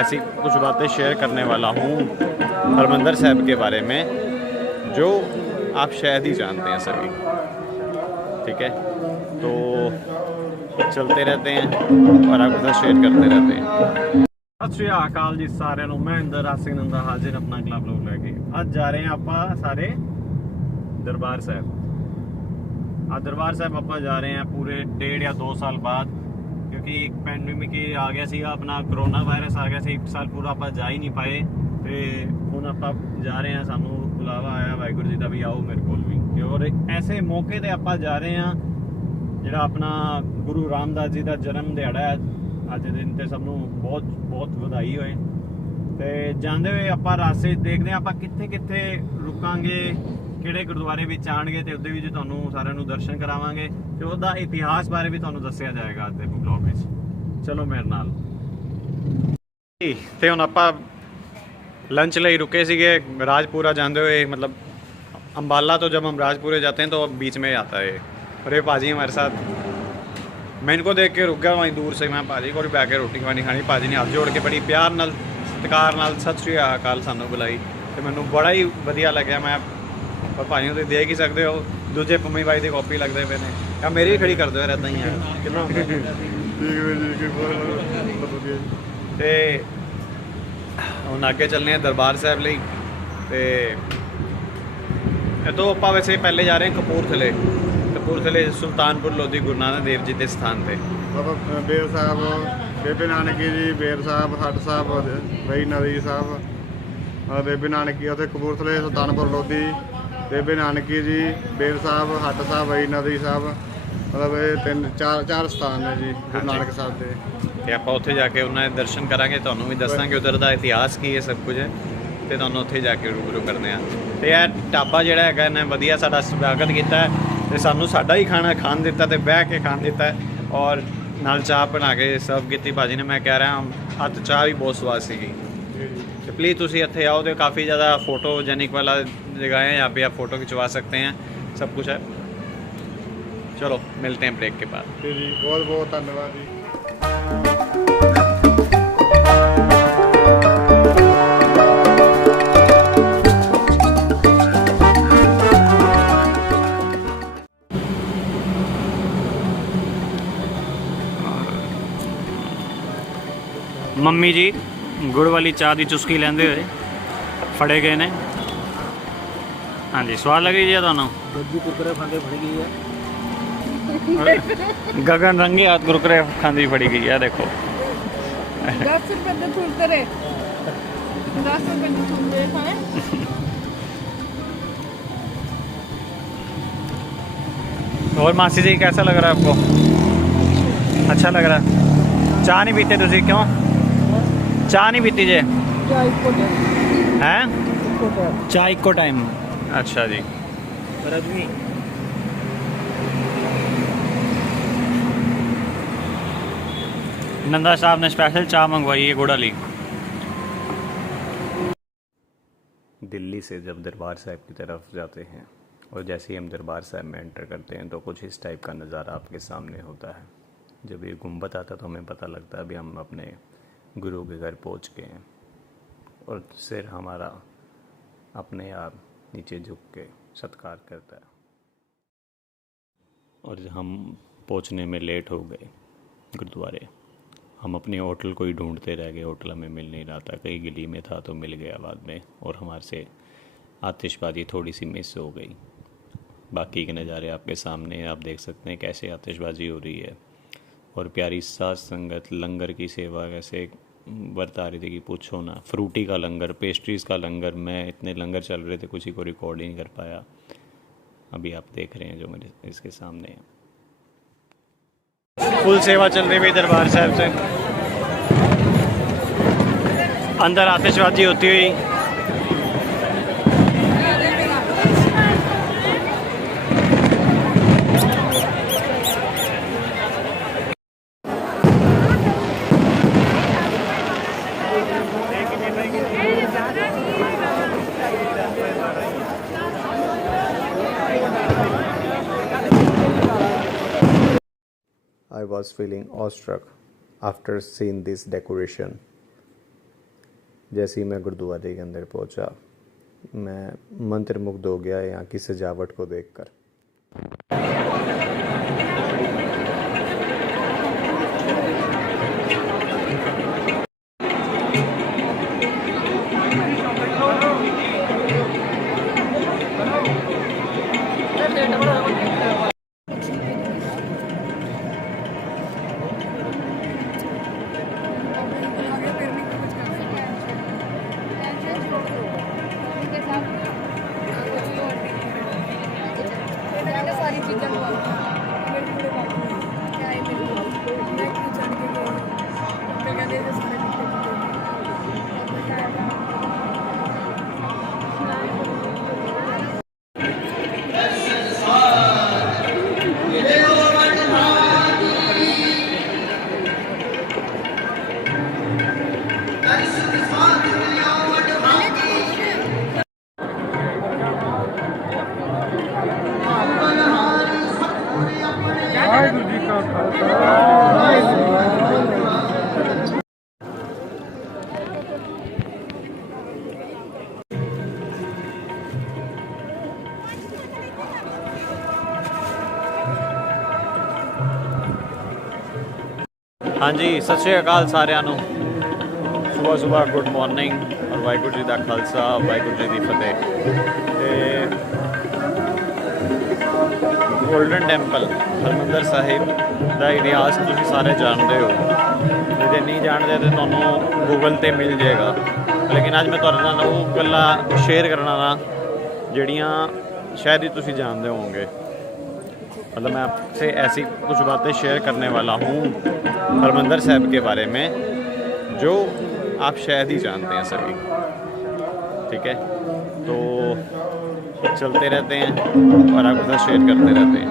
ऐसी कुछ बातें शेयर करने वाला हूँ हरमंदिर साहब के बारे में जो आप शायद ही जानते हैं सभी। ठीक है, तो चलते रहते हैं और आपके साथ शेयर करते रहते हैं। सत श्री अकाल जी सारे ਨੂੰ मैं इंदर सिंह नंदा हाजिर अपना अगला ब्लॉग लेके। आज जा रहे हैं आप सारे दरबार साहब। आज दरबार साहब आप जा रहे हैं पूरे 1.5 या 2 साल बाद, क्योंकि एक पैंडमिक आ गया सी, अपना कोरोना वायरस आ गया सी। 1 साल पूरा आप जा ही नहीं पाए, तो ਹੁਣ ਆਪਾਂ जा रहे हैं। सानू बुलावा आया वाहिगुरू जी का भी आओ मेरे को भी, और ऐसे मौके पर आप जा रहे हैं ਜਿਹੜਾ अपना गुरु रामदास जी का जन्म दिहाड़ा है ਅੱਜ ਦੇ ਦਿਨ ਤੇ ਸਭ ਨੂੰ ਬਹੁਤ ਬਹੁਤ ਵਧਾਈ ਹੋਏ। ਤੇ ਜਾਂਦੇ ਹੋਏ ਆਪਾਂ ਰਾਸਤੇ ਦੇਖਦੇ ਆਪਾਂ ਕਿੱਥੇ ਕਿੱਥੇ ਰੁਕਾਂਗੇ, ਕਿਹੜੇ ਗੁਰਦੁਆਰੇ ਵਿੱਚ ਆਣਗੇ, ਤੇ ਉਹਦੇ ਵਿੱਚ ਤੁਹਾਨੂੰ ਸਾਰਿਆਂ ਨੂੰ ਦਰਸ਼ਨ ਕਰਾਵਾਂਗੇ ਤੇ ਉਹਦਾ ਇਤਿਹਾਸ ਬਾਰੇ ਵੀ ਤੁਹਾਨੂੰ ਦੱਸਿਆ ਜਾਏਗਾ ਅੱਜ ਦੇ ਵਲੌਗ ਵਿੱਚ। ਚਲੋ ਮੇਰੇ ਨਾਲ। ਤੇ ਹੁਣ ਆਪਾਂ लंच ਲਈ रुके ਸੀਗੇ राजपुरा जाते हुए, मतलब अम्बाला तो जब हम राजपुरे जाते हैं तो बीच में आता है। और ये भाजी हमारे साथ, मैं इनको देख के रुक गया वहीं दूर से। मैं भाजी को भी बैठ के रोटी पानी खानी, भाजी ने हाथ जोड़ के बड़ी प्यार नाल सत्कार नाल सत श्री अकाल सानू बुलाई, तो मैनू बड़ा ही वधिया लग्या। मैं भाजी तो देख ही सकते हो, दूजे पंमी भाई की कॉपी लगते पे ने, या मेरी भी खड़ी कर दो यार, इदा ही है। तो ਹੁਣ ਅੱਗੇ ਚੱਲਨੇ ਆ ਦਰਬਾਰ ਸਾਹਿਬ ਲਈ। ਤੇ ਇਤੋਂ ਆਪਾਂ ਵੈਸੇ ਪਹਿਲੇ ਜਾ ਰਹੇ ਹਾਂ ਕਪੂਰਥਲੇ ਸੁਲਤਾਨਪੁਰ ਲੋਧੀ ਗੁਰੂ ਨਾਨਕ ਦੇਵ ਜੀ ਦੇ ਸਥਾਨ ਤੇ। ਬਾਬਾ ਬੇਰ ਸਾਹਿਬ, ਬੇਬੇ ਨਾਨਕੀ ਜੀ, ਬੇਰ ਸਾਹਿਬ, ਹੱਟ ਸਾਹਿਬ, ਵਈ ਨਦੀ ਸਾਹਿਬ, ਬੇਬੇ ਨਾਨਕੀ ਉੱਥੇ ਕਪੂਰਥਲੇ ਸੁਲਤਾਨਪੁਰ ਲੋਧੀ, ਬੇਬੇ ਨਾਨਕੀ ਜੀ, ਬੇਰ ਸਾਹਿਬ, ਹੱਟ ਸਾਹਿਬ, ਵਈ ਨਦੀ ਸਾਹਿਬ, ਮਤਲਬ ਇਹ 4 ਸਥਾਨ ਨੇ ਜੀ ਗੁਰੂ ਨਾਨਕ ਸਾਹਿਬ ਦੇ। ਤੇ ਆਪਾਂ ਉੱਥੇ ਜਾ ਕੇ ਉਹਨਾਂ ਦੇ ਦਰਸ਼ਨ ਕਰਾਂਗੇ, ਤੁਹਾਨੂੰ ਵੀ ਦੱਸਾਂਗੇ ਉਧਰ ਦਾ ਇਤਿਹਾਸ ਕੀ ਹੈ, ਸਭ ਕੁਝ ਹੈ, ਤੇ ਤੁਹਾਨੂੰ ਉੱਥੇ ਜਾ ਕੇ ਰੂਬਰੂ ਕਰਦੇ ਆ। ਤੇ ਇਹ ਢਾਬਾ ਜਿਹੜਾ ਹੈਗਾ ਇਹਨੇ ਵਧੀਆ ਸਾਡਾ ਸਵਾਗਤ ਕੀਤਾ ਤੇ ਸਾਨੂੰ ਸਾਡਾ ਹੀ ਖਾਣਾ ਖਾਣ ਦਿੱਤਾ ਤੇ ਬਹਿ ਕੇ ਖਾਣ ਦਿੱਤਾ, ਔਰ ਨਾਲ ਚਾਹ ਬਣਾ ਕੇ ਸਰਵ ਕੀਤੀ ਭਾਜੀ ਨੇ। ਮੈਂ ਕਹਿ ਰਿਹਾ ਹੱਥ ਚਾਹ ਵੀ ਬਹੁਤ ਸਵਾਦ ਸੀਗੀ। तो प्लीज़ तुम इतने आओ तो काफ़ी ज़्यादा फोटोजेनिक वाला जगह है, यहाँ पे आप फ़ोटो खिंचवा सकते हैं, सब कुछ है। चलो मिलते हैं ब्रेक के बाद जी। बहुत बहुत धन्यवाद जी। मम्मी जी गुड़ वाली चाह की चुस्की लेंदे हुए फड़े गए ने। हाँ जी, स्वाद लगी जी तुहानू? गगन रंगे हाथ कुरकुरे खांदी फड़ी गई है। देखो 10 रुपए ਦੇ ਕੁਰਕਰੇ, 10 रुपए ਦੇ ਕੁਰਕਰੇ ਖਾਣੇ। और मासी जी कैसा लग रहा है आपको? अच्छा लग रहा है। चाय नहीं पीते तुसी? क्यों चाय नहीं पीती जे? हैं चाय को टाइम? अच्छा जी। नंदा साहब ने स्पेशल चाय मंगवाई है गुड़ वाली। दिल्ली से जब दरबार साहब की तरफ जाते हैं और जैसे ही हम दरबार साहब में एंटर करते हैं तो कुछ इस टाइप का नज़ारा आपके सामने होता है। जब ये गुंबद आता है तो हमें पता लगता है अभी हम अपने गुरु के घर पहुंच गए हैं, और सिर हमारा अपने आप नीचे झुक के सत्कार करता है। और हम पहुंचने में लेट हो गए गुरुद्वारे। हम अपने होटल को ही ढूंढते रह गए, होटल हमें मिल नहीं रहा था। कई गली में था तो मिल गया बाद में, और हमारे से आतिशबाजी थोड़ी सी मिस हो गई। बाकी के नज़ारे आपके सामने आप देख सकते हैं कैसे आतिशबाजी हो रही है, और प्यारी साथ संगत लंगर की सेवा कैसे बरता रही थी कि पूछो ना। फ्रूटी का लंगर, पेस्ट्रीज़ का लंगर, मैं इतने लंगर चल रहे थे कुछ ही को रिकॉर्ड ही नहीं कर पाया। अभी आप देख रहे हैं जो मेरे इसके सामने है। फुल सेवा चल रही हुई दरबार साहब से, अंदर आतिशबाजी होती हुई। I was feeling awestruck after seeing this decoration. जैसे ही मैं गुरुद्वारे के अंदर पहुंचा, मैं मंत्रमुग्ध हो गया यहाँ की सजावट को देखकर। सारी चीजें हाँ जी, सत श्री अकाल साਰਿਆਂ ਨੂੰ। सुबह सुबह गुड मॉर्निंग और वाहिगुरू जी का खालसा वाहिगुरू जी की फतेह। ਤੇ ਗੋਲਡਨ ਟੈਂਪਲ ਹਰਮੰਦਰ ਸਾਹਿਬ ਦਾ ਇਤਿਹਾਸ ਤੁਸੀਂ ਸਾਰੇ ਜਾਣਦੇ ਹੋ, ਜੇ ਨਹੀਂ ਜਾਣਦੇ ਤਾਂ ਤੁਹਾਨੂੰ ਗੂਗਲ ਤੇ ਮਿਲ ਜਾਏਗਾ। ਲੇਕਿਨ ਅੱਜ ਮੈਂ ਤੁਹਾਡੇ ਨਾਲ ਉਹ ਗੱਲਾਂ ਸ਼ੇਅਰ ਕਰਨਾ ਨਾ ਜਿਹੜੀਆਂ शायद ही तुसी जानते होंगे। मतलब मैं आपसे ऐसी कुछ बातें शेयर करने वाला हूँ हरमंदर साहब के बारे में जो आप शायद ही जानते हैं सभी। ठीक है, तो चलते रहते हैं और आपके साथ शेयर करते रहते हैं।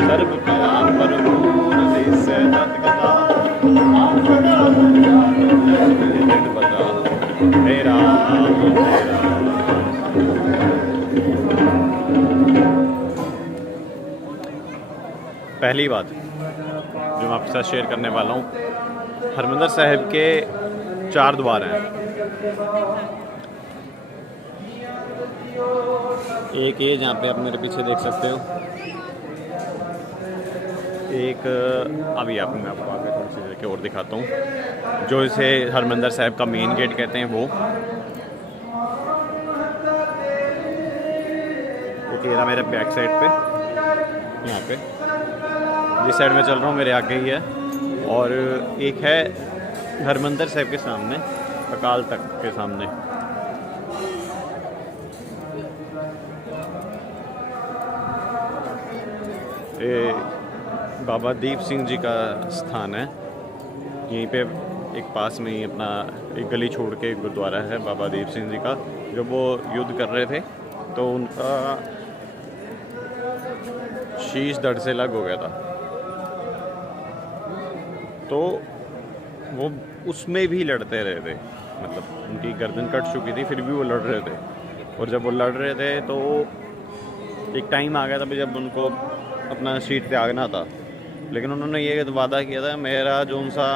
सर्व कला भरपूर देश तत्कथा बता मेरा पहली बात जो मैं आपके साथ शेयर करने वाला हूँ, हरमंदर साहिब के 4 द्वार हैं। एक ये जहाँ पे आप मेरे पीछे देख सकते हो, एक अभी आप मैं आपको आगे थोड़ी सी देर के और दिखाता हूँ, जो इसे हरमंदर साहिब का मेन गेट कहते हैं वो ये रहा मेरे बैक साइड पे, यहाँ पे जिस साइड में चल रहा हूँ मेरे आगे ही है। और एक है हरमंदर साहिब के सामने, अकाल तख्त के सामने। ये बाबा दीप सिंह जी का स्थान है। यहीं पे एक पास में ही अपना एक गली छोड़ के एक गुरुद्वारा है बाबा दीप सिंह जी का। जब वो युद्ध कर रहे थे तो उनका शीश धड़ से अलग हो गया था, तो वो उसमें भी लड़ते रहे थे। मतलब उनकी गर्दन कट चुकी थी, फिर भी वो लड़ रहे थे। और जब वो लड़ रहे थे तो एक टाइम आ गया था जब उनको अपना शीट त्यागना था, लेकिन उन्होंने ये वादा किया था मेरा जो सा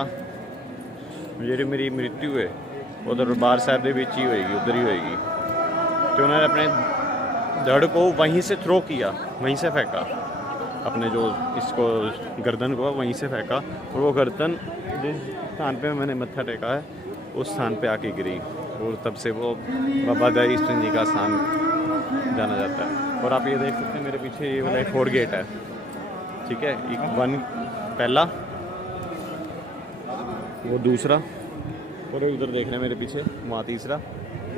मेरी मृत्यु है वो दरबार साहब के बीच ही होएगी, उधर ही होएगी। तो उन्होंने अपने धड़ को वहीं से थ्रो किया, वहीं से फेंका, अपने जो इसको गर्दन को वहीं से फेंका, और वो गर्दन जिस स्थान पे मैंने मत्था टेका है उस स्थान पे आके गिरी। और तब से वो बाबा दीप सिंह जी का स्थान जाना जाता है। और आप ये देख सकते हैं मेरे पीछे ये वाला एक 4 गेट है। ठीक है, एक 1 पहला, वो दूसरा, और उधर देख रहे हैं मेरे पीछे वहाँ तीसरा,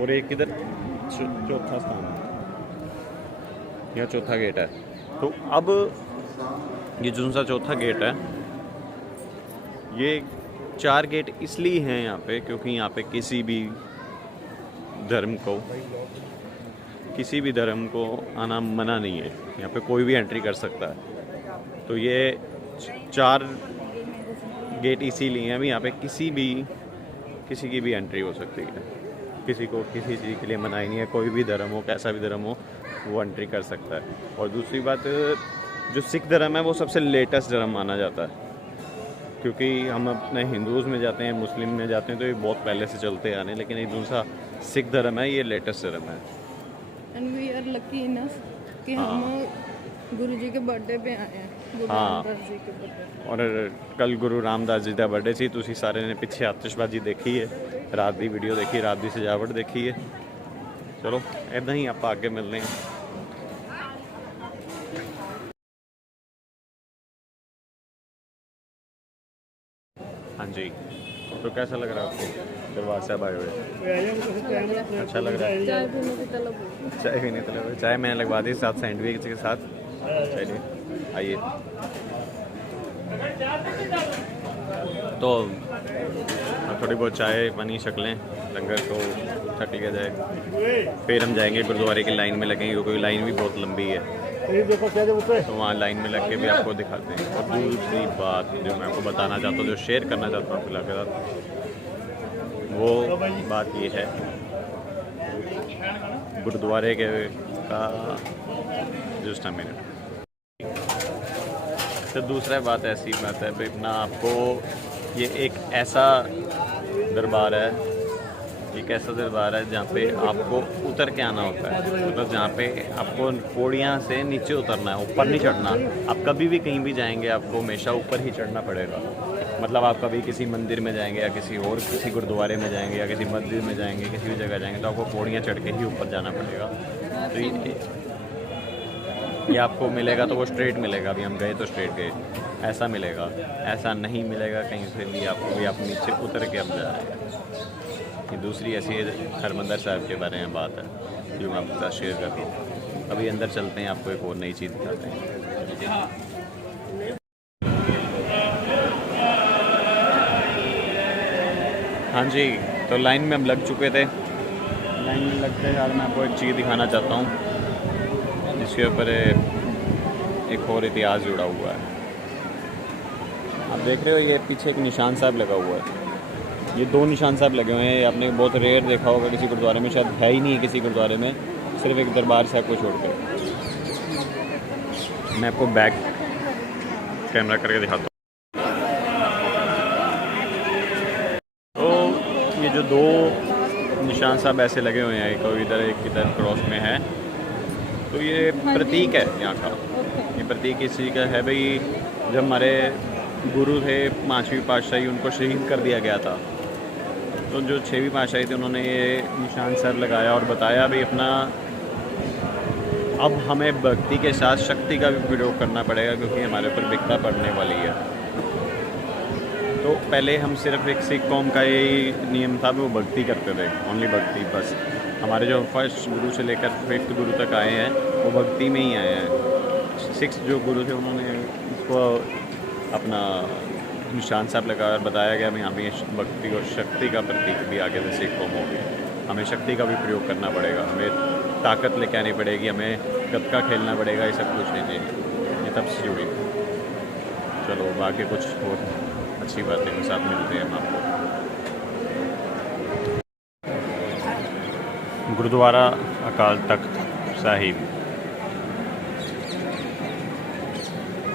और एक इधर चौथा स्थान है, यहाँ चौथा गेट है। तो अब ये जो सा चौथा गेट है, ये 4 गेट इसलिए हैं यहाँ पे क्योंकि यहाँ पे किसी भी धर्म को आना मना नहीं है। यहाँ पे कोई भी एंट्री कर सकता है। तो ये 4 गेट इसीलिए हैं, अभी यहाँ पे किसी की भी एंट्री हो सकती है। किसी को किसी चीज़ के लिए मनाही नहीं है, कोई भी धर्म हो, कैसा भी धर्म हो, वो एंट्री कर सकता है। और दूसरी बात, जो सिख धर्म है वो सबसे लेटेस्ट धर्म माना जाता है, क्योंकि हम अपने हिंदूज़ में जाते हैं, मुस्लिम में जाते हैं तो ये बहुत पहले से चलते आ रहे हैं, लेकिन ये दूसरा सिख धर्म है, ये लेटेस्ट धर्म है। And we are lucky enough कि हम गुरु जी के बर्थडे पे आए हैं, गुरु हाँ। रामदास जी के बर्थडे। और कल गुरु रामदास जी का बर्थडे सी, तुसी सारे ने पिछे आतिशबाजी देखी है, रात की वीडियो देखी, रात की सजावट देखी है। चलो इदा ही आप आगे मिलते हैं। हाँ जी, तो कैसा लग रहा है आपको दरबार साहब आए हुए? अच्छा लग रहा है। चाय पीने की तलब हुई। चाय भी नहीं तलब, चाय मैंने लगवा दी साथ सैंडविच के साथ। चलिए आइए। तो अब थोड़ी बहुत चाय पानी शक लें, लंगर को छक लिया जाए, फिर हम जाएंगे गुरुद्वारे की लाइन में लगेंगे, क्योंकि लाइन भी बहुत लंबी है, तो वहाँ लाइन में लग के भी आपको दिखाते हैं। और दूसरी बात जो मैं आपको बताना चाहता हूँ, जो शेयर करना चाहता हूँ आपके साथ, वो बात ये है गुरुद्वारे के का जस्ट अ मिनट। तो दूसरा बात ऐसी बात है भाई अपना, आपको ये एक ऐसा दरबार है, एक ऐसा दरबार है जहाँ पे आपको उतर के आना होता है, मतलब जहाँ पे आपको पौड़ियाँ से नीचे उतरना है, ऊपर नहीं चढ़ना। आप कभी भी कहीं भी जाएंगे आपको हमेशा ऊपर ही चढ़ना पड़ेगा। मतलब आप कभी किसी मंदिर में जाएंगे या किसी और किसी गुरुद्वारे में जाएंगे या किसी मंदिर में जाएंगे, किसी भी जगह जाएंगे, तो आपको पौड़ियाँ चढ़ के ही ऊपर जाना पड़ेगा। तो ये आपको मिलेगा तो वो स्ट्रेट मिलेगा, अभी हम गए तो स्ट्रेट गए, ऐसा मिलेगा, ऐसा नहीं मिलेगा कहीं से भी आपको, भी आप नीचे उतर के अब जा रहे हैं। ये दूसरी ऐसी हरमंदर साहब के बारे में बात है जो मैं आपके साथ शेयर करता हूँ। अभी अंदर चलते हैं, आपको एक और नई चीज़ दिखाते हैं। हाँ जी, तो लाइन में हम लग चुके थे। लाइन में लगते हैं यार, मैं आपको एक चीज़ दिखाना चाहता हूँ जिसके ऊपर एक और इतिहास जुड़ा हुआ है। आप देख रहे हो ये पीछे एक निशान साहब लगा हुआ है, ये 2 निशान साहब लगे हुए हैं। आपने बहुत रेयर देखा होगा किसी गुरुद्वारे में, शायद है ही नहीं किसी गुरुद्वारे में, सिर्फ एक दरबार साहब को छोड़कर। मैं आपको बैक कैमरा करके दिखाता हूँ। तो ये जो 2 निशान साहब ऐसे लगे हुए हैं, एक इधर क्रॉस में है, तो ये प्रतीक है यहाँ का। ये प्रतीक इस चीज़ का है भाई, जब हमारे गुरु थे 5वीं पातशाही, उनको शहीद कर दिया गया था, तो जो 6वीं पातशाही थे उन्होंने ये निशान सर लगाया और बताया भाई अपना, अब हमें भक्ति के साथ शक्ति का भी प्रयोग करना पड़ेगा, क्योंकि हमारे ऊपर विपदा पड़ने वाली है। तो पहले हम सिर्फ एक सिख कौम का यही नियम था, वो भक्ति करते थे, ओनली भक्ति बस। हमारे जो फर्स्ट गुरु से लेकर 5th गुरु तक आए हैं वो भक्ति में ही आए हैं। 6 जो गुरु थे उन्होंने इसको अपना निशान साहब लगा और बताया गया, यहाँ पे भक्ति और शक्ति का प्रतीक भी आगे से सिख कौम होगी। हमें शक्ति का भी प्रयोग करना पड़ेगा, हमें ताकत लेके आनी पड़ेगी, हमें गतका खेलना पड़ेगा, ये सब कुछ नहीं चाहिए, ये तब से जुड़ी। चलो बाकी कुछ और अच्छी बातें के साथ मिलते हैं हम आपको। गुरुद्वारा अकाल तख्त साहिब,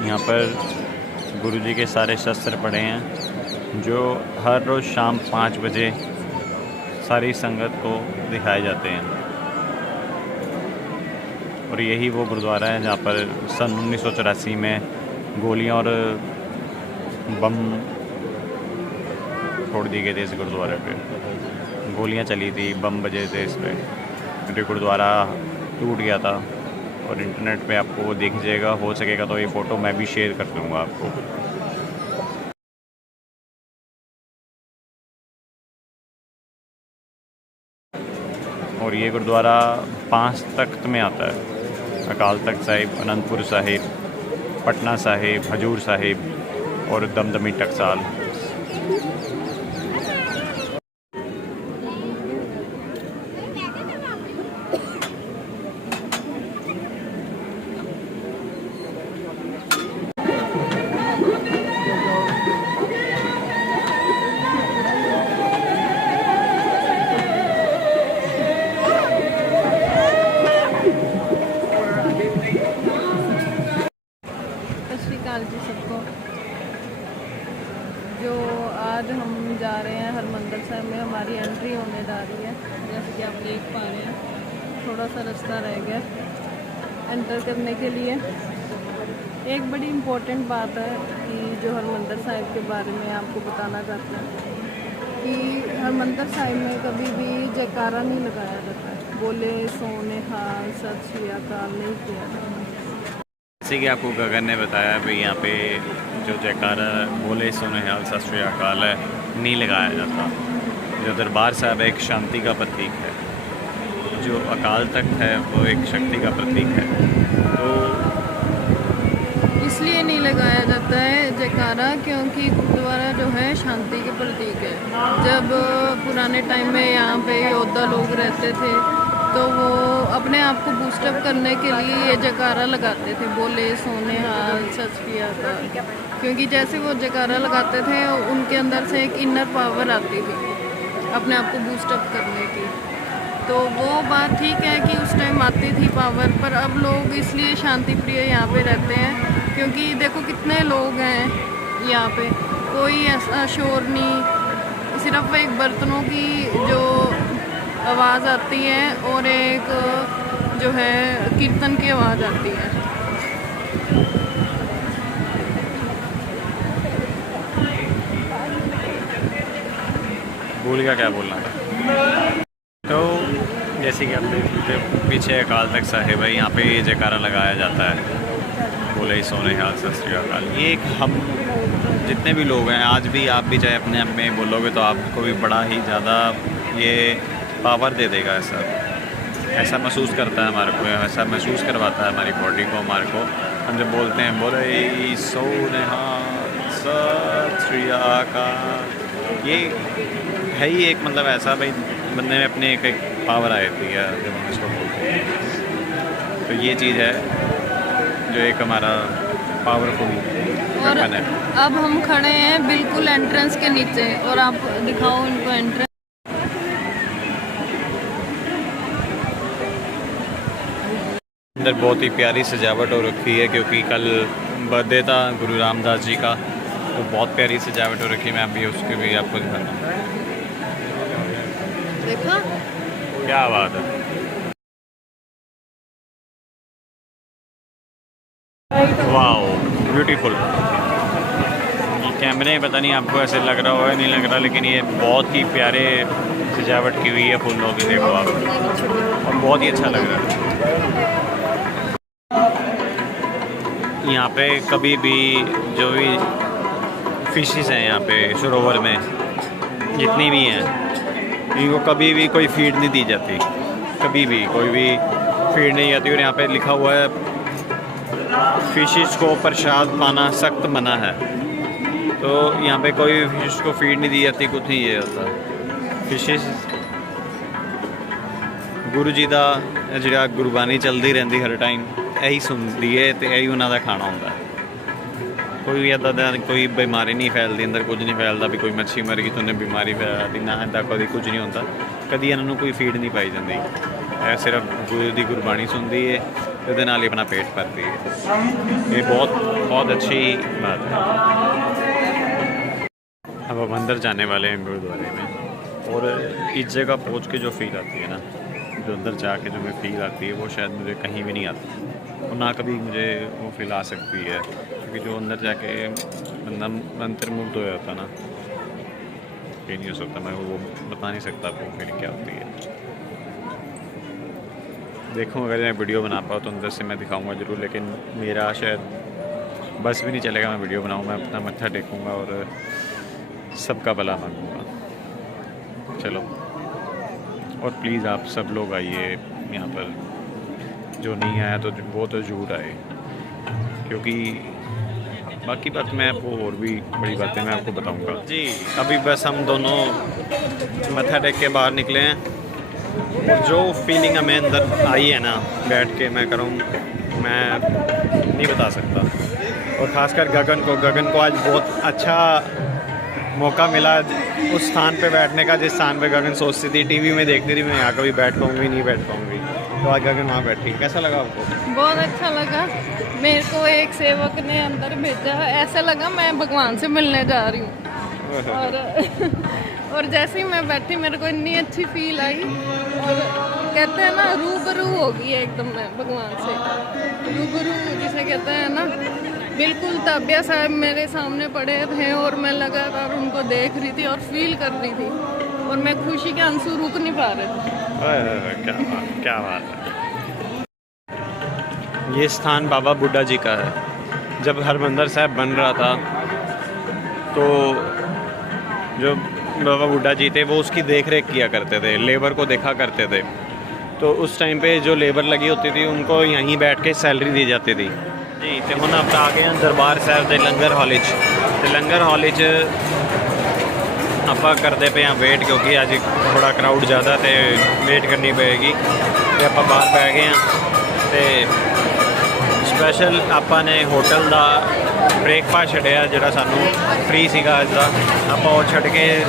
यहाँ पर गुरुजी के सारे शस्त्र पड़े हैं, जो हर रोज़ शाम 5 बजे सारी संगत को दिखाए जाते हैं। और यही वो गुरुद्वारा है जहाँ पर सन 1984 में गोलियां और बम छोड़ दिए गए थे। इस गुरुद्वारे पे गोलियां चली थी, बम बजे थे इस पर, क्योंकि गुरुद्वारा टूट गया था। और इंटरनेट पे आपको वो देख जाएगा, हो सकेगा तो ये फ़ोटो मैं भी शेयर कर दूँगा आपको। और ये गुरुद्वारा 5 तख्त में आता है, अकाल तख्त साहिब, अनंतपुर साहिब, पटना साहिब, हजूर साहिब और दमदमी टकसाल। कि आप देख पा रहे हैं थोड़ा सा रास्ता रह गया एंटर करने के लिए। एक बड़ी इम्पोर्टेंट बात है कि जो हरमंदिर साहिब के बारे में आपको बताना चाहते हैं कि हरमंदिर साहिब में कभी भी जयकारा नहीं लगाया जाता है, बोले सोने हाल सत श्री अकाल नहीं किया जाता। जैसे कि आपको गगन ने बताया भाई यहाँ पे जो जयकारा बोले सोने हाल सत श्री अकाल है नहीं लगाया जाता। जो दरबार साहब एक शांति का प्रतीक है, जो अकाल तख्त है वो एक शक्ति का प्रतीक है, तो इसलिए नहीं लगाया जाता है जयकारा क्योंकि गुरुद्वारा जो है शांति के प्रतीक है। जब पुराने टाइम में यहाँ पे योद्धा लोग रहते थे तो वो अपने आप को बूस्टअप करने के लिए ये जयकारा लगाते थे, बोले सोने हाल सत श्री अकाल। क्योंकि जैसे वो जयकारा लगाते थे उनके अंदर से एक इनर पावर आती थी अपने आप को बूस्टअप करने की। तो वो बात ठीक है कि उस टाइम आती थी पावर, पर अब लोग इसलिए शांति प्रिय यहाँ पे रहते हैं क्योंकि देखो कितने लोग हैं यहाँ पे, कोई ऐसा शोर नहीं, सिर्फ एक बर्तनों की जो आवाज़ आती है और एक जो है कीर्तन की आवाज़ आती है। भूल गया क्या बोलना था। तो जैसे कि आप देख सकते हो पीछे अकाल तख्त साहिब है, यहाँ पे ये जयकारा लगाया जाता है बोले ही सोने हाल सत श्री अकाल। ये एक हम जितने भी लोग हैं आज भी आप भी चाहे अपने आप में बोलोगे तो आपको भी बड़ा ही ज़्यादा ये पावर दे देगा। ऐसा महसूस करता है हमारे को, ऐसा महसूस करवाता है हमारी बॉडी को, हमारे को। हम जब बोलते हैं बोले ही सोने हाल सत श्री अकाल, ये है ही एक मतलब ऐसा भाई बंदे में अपने एक पावर आ जाती है जब हम इसको बोलते हैं। तो ये चीज़ है जो एक हमारा पावरफुल वेपन है। अब हम खड़े हैं बिल्कुल एंट्रेंस के नीचे और आप दिखाओ इनको एंट्रेंस। अंदर बहुत ही प्यारी सजावट हो रखी है क्योंकि कल बर्थडे था गुरु रामदास जी का, तो बहुत प्यारी सजावट हो रखी है। मैं अभी उसके भी आपको दिखाता हूँ। देखा क्या बात है, वाओ ब्यूटीफुल। कैमरे में पता नहीं आपको ऐसे लग रहा होगा नहीं लग रहा, लेकिन ये बहुत ही प्यारे सजावट की हुई है फूलों की, देखो आप, और बहुत ही अच्छा लग रहा है। यहाँ पे कभी भी जो भी फिशेस हैं यहाँ पे सरोवर में जितनी भी हैं इनको कभी भी कोई फीड नहीं दी जाती, कभी भी कोई भी फीड नहीं आती। और यहाँ पे लिखा हुआ है फिशेस को प्रसाद पाना सख्त मना है, तो यहाँ पे कोई फिश को फीड नहीं दी जाती, कुछ नहीं ये होता। फिशेस गुरु जी का ਜਿਹੜਾ गुरबानी चलती रहती हर टाइम, यही सुनती है तो यही उन्हों का खाना होंगे। कोई इदा कोई बीमारी नहीं फैलती, अंदर कुछ नहीं फैलता भी कोई मच्छी मर गई तो उन्हें बीमारी फैलती ना, इदा कभी कुछ नहीं होता, कभी इन्हों कोई फीड नहीं पाई जाती। सिर्फ गुरु की गुरबानी सुनती है तो ही अपना पेट भरती है। ये बहुत बहुत अच्छी बात है। अब हम अंदर जाने वाले हैं गुरुद्वारे में, और इस जगह पहुँच के जो फील आती है ना, जो अंदर जाके जो मैं फील आती है वो शायद मुझे कहीं भी नहीं आती, और ना कभी मुझे वो फील आ सकती है, क्योंकि जो अंदर जाके बंदा मंत्रमुग्ध हो जाता ना, ये नहीं हो सकता, मैं वो बता नहीं सकता आपको फीलिंग क्या होती है। देखूँ अगर मैं वीडियो बना पाऊँ तो अंदर से मैं दिखाऊंगा ज़रूर, लेकिन मेरा शायद बस भी नहीं चलेगा, मैं वीडियो बनाऊँ, मैं अपना मत्था टेकूँगा और सबका भला मांगूँगा। चलो, और प्लीज़ आप सब लोग आइए यहाँ पर, जो नहीं आया तो वो तो ज़रूर आए, क्योंकि बाकी बात मैं आपको और भी बड़ी बातें मैं आपको बताऊंगा। जी अभी बस हम दोनों मत्था टेक के बाहर निकले हैं, और जो फीलिंग हमें अंदर आई है ना बैठ के, मैं करूँ मैं नहीं बता सकता। और ख़ासकर गगन को आज बहुत अच्छा मौका मिला उस स्थान पे बैठने का जिस स्थान पे गगन सोचती थी, टीवी में देखती थी मैं यहाँ कभी बैठ पाऊँगी नहीं बैठ पाऊँगी, तो आज गगन वहाँ बैठी। कैसा लगा आपको? बहुत अच्छा लगा। मेरे को एक सेवक ने अंदर भेजा, ऐसा लगा मैं भगवान से मिलने जा रही हूँ। और जैसे ही मैं बैठी मेरे को इतनी अच्छी फील आई, और कहते हैं ना रूबरू हो गई है एकदम मैं भगवान से, रूबरू जिसे कहते हैं ना, बिल्कुल ताबिया साहब मेरे सामने पड़े थे और मैं लगातार उनको देख रही थी और फील कर रही थी और मैं खुशी के आंसू रुक नहीं पा रहे थे। क्या बात है। ये स्थान बाबा बुड्ढा जी का है। जब हरमंदिर साहब बन रहा था तो जो बाबा बुड्ढा जी थे वो उसकी देख रेख किया करते थे, लेबर को देखा करते थे। तो उस टाइम पे जो लेबर लगी होती थी उनको यहीं बैठ के सैलरी दी जाती थी जी। तो हम अब आ गए हैं दरबार साहब के लंगर हॉल च। लंगर हॉल च ਆਪਾਂ ਕਰਦੇ ਪਏ ਹਾਂ ਵੇਟ, ਕਿਉਂਕਿ ਅੱਜ ਥੋੜਾ ਕਰਾਊਡ ਜ਼ਿਆਦਾ ਤੇ ਵੇਟ ਕਰਨੀ ਪਏਗੀ ਤੇ ਆਪਾਂ ਬਾਹਰ ਬੈ ਗਏ ਹਾਂ। ਤੇ ਸਪੈਸ਼ਲ ਆਪਾਂ ਨੇ ਹੋਟਲ ਦਾ ਬ੍ਰੇਕਫਾਸਟ ਛੱਡਿਆ ਜਿਹੜਾ ਸਾਨੂੰ ਫ੍ਰੀ ਸੀਗਾ ਅੱਜ ਦਾ, ਆਪਾਂ ਉਹ ਛੱਡ ਕੇ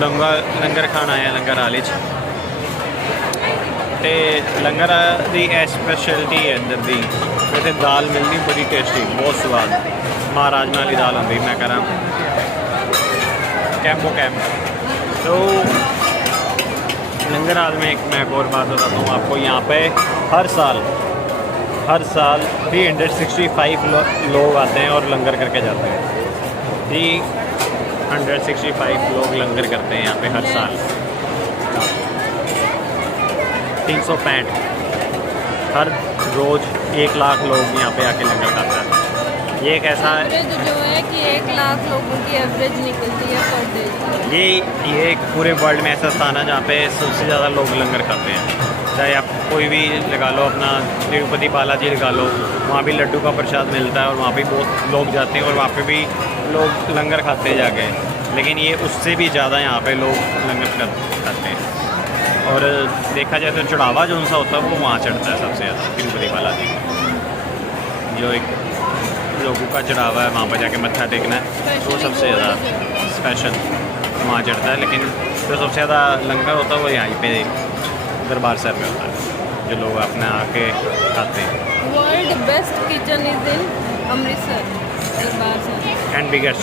ਲੰਗਰ ਖਾਣ ਆਏ ਹਾਂ ਲੰਗਰ ਹਾਲ 'ਚ। ਤੇ ਲੰਗਰ ਦੀ ਇਹ ਸਪੈਸ਼ਲਿਟੀ ਹੈ ਅੰਦਰ ਦੀ, ਇੱਥੇ ਦਾਲ ਮਿਲਦੀ ਬੜੀ ਟੇਸਟੀ, ਬਹੁਤ ਸਵਾਦ ਮਹਾਰਾਜਮਾ ਵਾਲੀ ਦਾਲ ਹੁੰਦੀ। ਮੈਂ ਕਰਾਂ कैम्बो कैम्प। तो लंगर हाल में मैं एक और बात बताता हूँ आपको, यहाँ पे हर साल 365 लोग आते हैं और लंगर करके जाते हैं। 365 लोग लंगर करते हैं यहाँ पे हर साल। 365 हर रोज़ 1 लाख लोग यहाँ पे आके लंगर खाता है। ये एक ऐसा एवरेज जो है कि 1 लाख लोगों की एवरेज निकलती है पर डे। ये एक पूरे वर्ल्ड में ऐसा स्थान है जहाँ पे सबसे ज़्यादा लोग लंगर खाते हैं। चाहे आप कोई भी लगा लो, अपना तिरुपति बालाजी लगा लो, वहाँ भी लड्डू का प्रसाद मिलता है और वहाँ भी बहुत लोग जाते हैं और वहाँ पे भी लोग लंगर खाते हैं जाके। लेकिन ये उससे भी ज़्यादा यहाँ पे लोग लंगर खाते हैं। और देखा जाए तो चढ़ावा जो उनसा होता है वो वहाँ चढ़ता है सबसे ज़्यादा, तिरुपति बालाजी का जो एक लोगों का चढ़ावा है, वहाँ पर जाके मत्था टेकना है, वो सबसे ज़्यादा स्पेशल वहाँ चढ़ता है। लेकिन जो सबसे ज़्यादा लंगर होता है वो यहीं पे दरबार साहब में होता है, जो लोग अपने आके खाते हैं। World best kitchen is in Amritsar दरबार साहब एंड बिगेस्ट।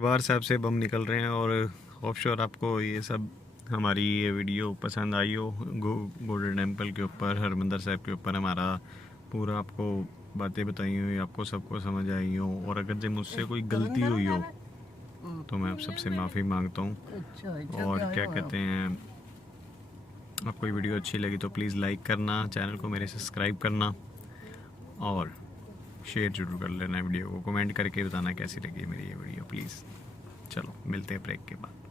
दरबार साहब से बम निकल रहे हैं और ऑफशोर आपको ये सब हमारी ये वीडियो पसंद आई हो, गोल्डन टेम्पल के ऊपर, हरमंदिर साहब के ऊपर हमारा पूरा आपको बातें बताई हुई, आपको सबको समझ आई हो, और अगर जब मुझसे कोई गलती हुई हो तो मैं आप सबसे माफ़ी मांगता हूँ। और क्या कहते हैं, आपको ये वीडियो अच्छी लगी तो प्लीज़ लाइक करना, चैनल को मेरे सब्सक्राइब करना और शेयर जरूर कर लेना वीडियो को, कमेंट करके बताना कैसी लगी मेरी ये वीडियो प्लीज़। चलो मिलते हैं ब्रेक के बाद।